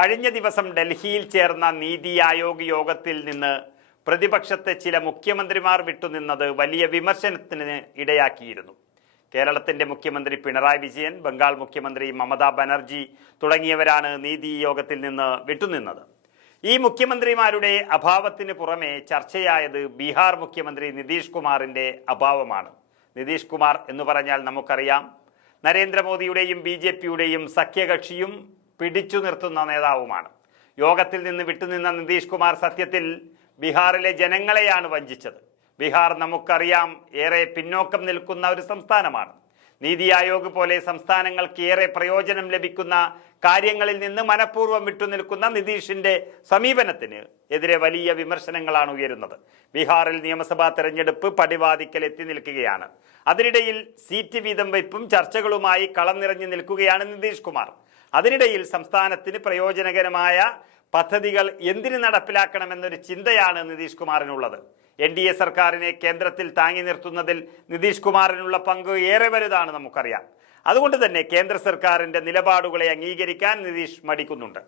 കഴിഞ്ഞ ദിവസം ഡൽഹിയിൽ ചേർന്ന നീതി ആയോഗ് യോഗത്തിൽ നിന്ന് പ്രതിപക്ഷത്തെ ചില മുഖ്യമന്ത്രിമാർ വിട്ടുനിന്നത് വലിയ വിമർശനത്തിന് ഇടയാക്കിയിരുന്നു. കേരളത്തിന്റെ മുഖ്യമന്ത്രി പിണറായി വിജയൻ, ബംഗാൾ മുഖ്യമന്ത്രി മമതാ ബാനർജി തുടങ്ങിയവരാണ് നീതി യോഗത്തിൽ നിന്ന് വിട്ടുനിന്നത്. ഈ മുഖ്യമന്ത്രിമാരുടെ അഭാവത്തിന് പുറമെ ചർച്ചയായത് ബീഹാർ മുഖ്യമന്ത്രി നിതീഷ് കുമാറിന്റെ അഭാവമാണ്. നിതീഷ് കുമാർ എന്ന് പറഞ്ഞാൽ നമുക്കറിയാം, നരേന്ദ്രമോദിയുടെയും BJPയുടെയും സഖ്യകക്ഷിയും പിടിച്ചു നിർത്തുന്ന നേതാവുമാണ്. യോഗത്തിൽ നിന്ന് വിട്ടുനിന്ന നിതീഷ് കുമാർ സത്യത്തിൽ ബീഹാറിലെ ജനങ്ങളെയാണ് വഞ്ചിച്ചത്. ബീഹാർ നമുക്കറിയാം ഏറെ പിന്നോക്കം നിൽക്കുന്ന ഒരു സംസ്ഥാനമാണ്. നീതി ആയോഗ് പോലെ സംസ്ഥാനങ്ങൾക്ക് ഏറെ പ്രയോജനം ലഭിക്കുന്ന കാര്യങ്ങളിൽ നിന്ന് മനഃപൂർവ്വം വിട്ടുനിൽക്കുന്ന നിതീഷിന്റെ സമീപനത്തിന് എതിരെ വലിയ വിമർശനങ്ങളാണ് ഉയരുന്നത്. ബീഹാറിൽ നിയമസഭാ തെരഞ്ഞെടുപ്പ് പടിവാതിക്കൽ എത്തി നിൽക്കുകയാണ്. അതിനിടയിൽ സീറ്റ് വീതം വയ്പും ചർച്ചകളുമായി കളം നിറഞ്ഞു നിൽക്കുകയാണ് നിതീഷ് കുമാർ. അതിനിടയിൽ സംസ്ഥാനത്തിന് പ്രയോജനകരമായ പദ്ധതികൾ എന്തിനു നടപ്പിലാക്കണമെന്നൊരു ചിന്തയാണ് നിതീഷ് കുമാറിനുള്ളത്. NDA സർക്കാരിനെ കേന്ദ്രത്തിൽ താങ്ങി നിർത്തുന്നതിൽ നിതീഷ് കുമാറിനുള്ള പങ്ക് ഏറെ വലുതാണ് നമുക്കറിയാം. അതുകൊണ്ട് തന്നെ കേന്ദ്ര സർക്കാരിന്റെ നിലപാടുകളെ അംഗീകരിക്കാൻ നിതീഷ് മടിക്കുന്നുണ്ട്.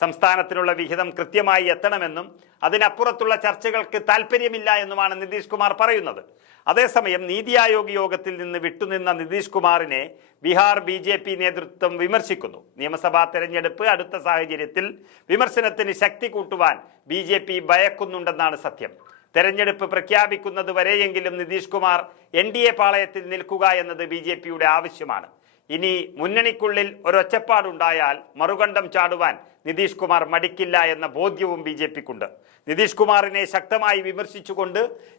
സംസ്ഥാനത്തിനുള്ള വിഹിതം കൃത്യമായി എത്തണമെന്നും അതിനപ്പുറത്തുള്ള ചർച്ചകൾക്ക് താല്പര്യമില്ല എന്നുമാണ് നിതീഷ് കുമാർ പറയുന്നത്. അതേസമയം നീതി ആയോഗ് യോഗത്തിൽ നിന്ന് വിട്ടുനിന്ന നിതീഷ് കുമാറിനെ ബീഹാർ BJP നേതൃത്വം വിമർശിക്കുന്നു. നിയമസഭാ തെരഞ്ഞെടുപ്പ് അടുത്ത സാഹചര്യത്തിൽ വിമർശനത്തിന് ശക്തി കൂട്ടുവാൻ BJP ഭയക്കുന്നുണ്ടെന്നാണ് സത്യം. തെരഞ്ഞെടുപ്പ് പ്രഖ്യാപിക്കുന്നത് വരെയെങ്കിലും നിതീഷ് കുമാർ NDA പാളയത്തിൽ നിൽക്കുക എന്നത് BJPയുടെ ആവശ്യമാണ്. ഇനി മുന്നണിക്കുള്ളിൽ ഒരൊച്ചപ്പാടുണ്ടായാൽ മറുകണ്ഠം ചാടുവാൻ നിതീഷ് കുമാർ മടിക്കില്ല എന്ന ബോധ്യവും BJPക്കുണ്ട്. നിതീഷ് കുമാറിനെ ശക്തമായി വിമർശിച്ചുകൊണ്ട്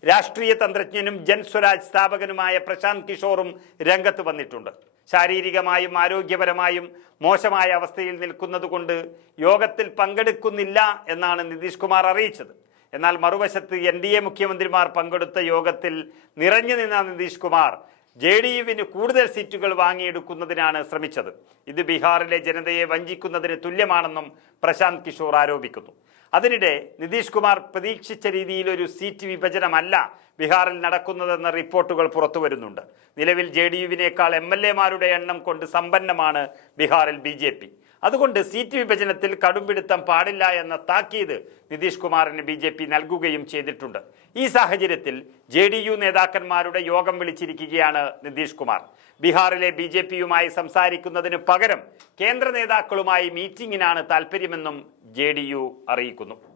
രാഷ്ട്രീയ തന്ത്രജ്ഞനും ജൻസ്വരാജ് സ്ഥാപകനുമായ പ്രശാന്ത് കിഷോറും രംഗത്ത് വന്നിട്ടുണ്ട്. ശാരീരികമായും ആരോഗ്യപരമായും മോശമായ അവസ്ഥയിൽ നിൽക്കുന്നതുകൊണ്ട് യോഗത്തിൽ പങ്കെടുക്കുന്നില്ല എന്നാണ് നിതീഷ് കുമാർ അറിയിച്ചത്. എന്നാൽ മറുവശത്ത് NDA മുഖ്യമന്ത്രിമാർ പങ്കെടുത്ത യോഗത്തിൽ നിറഞ്ഞു നിന്ന നിതീഷ് കുമാർ JDUവിന് കൂടുതൽ സീറ്റുകൾ വാങ്ങിയെടുക്കുന്നതിനാണ് ശ്രമിച്ചത്. ഇത് ബീഹാറിലെ ജനതയെ വഞ്ചിക്കുന്നതിന് തുല്യമാണെന്നും പ്രശാന്ത് കിഷോർ ആരോപിക്കുന്നു. അതിനിടെ നിതീഷ് കുമാർ പ്രതീക്ഷിച്ച രീതിയിൽ ഒരു സീറ്റ് വിഭജനമല്ല ബീഹാറിൽ നടക്കുന്നതെന്ന റിപ്പോർട്ടുകൾ പുറത്തു വരുന്നുണ്ട്. നിലവിൽ JDUവിനേക്കാൾ MLA-മാരുടെ എണ്ണം കൊണ്ട് സമ്പന്നമാണ് ബീഹാറിൽ BJP. അതുകൊണ്ട് സീറ്റ് വിഭജനത്തിൽ കടുംപിടുത്തം പാടില്ല എന്ന താക്കീത് നിതീഷ് കുമാറിന് BJP നൽകുകയും ചെയ്തിട്ടുണ്ട്. ഈ സാഹചര്യത്തിൽ JDU നേതാക്കന്മാരുടെ യോഗം വിളിച്ചിരിക്കുകയാണ് നിതീഷ് കുമാർ. ബീഹാറിലെ BJPയുമായി സംസാരിക്കുന്നതിന് പകരം കേന്ദ്ര നേതാക്കളുമായി മീറ്റിംഗിനാണ് താല്പര്യമെന്നും JDU അറിയിക്കുന്നു.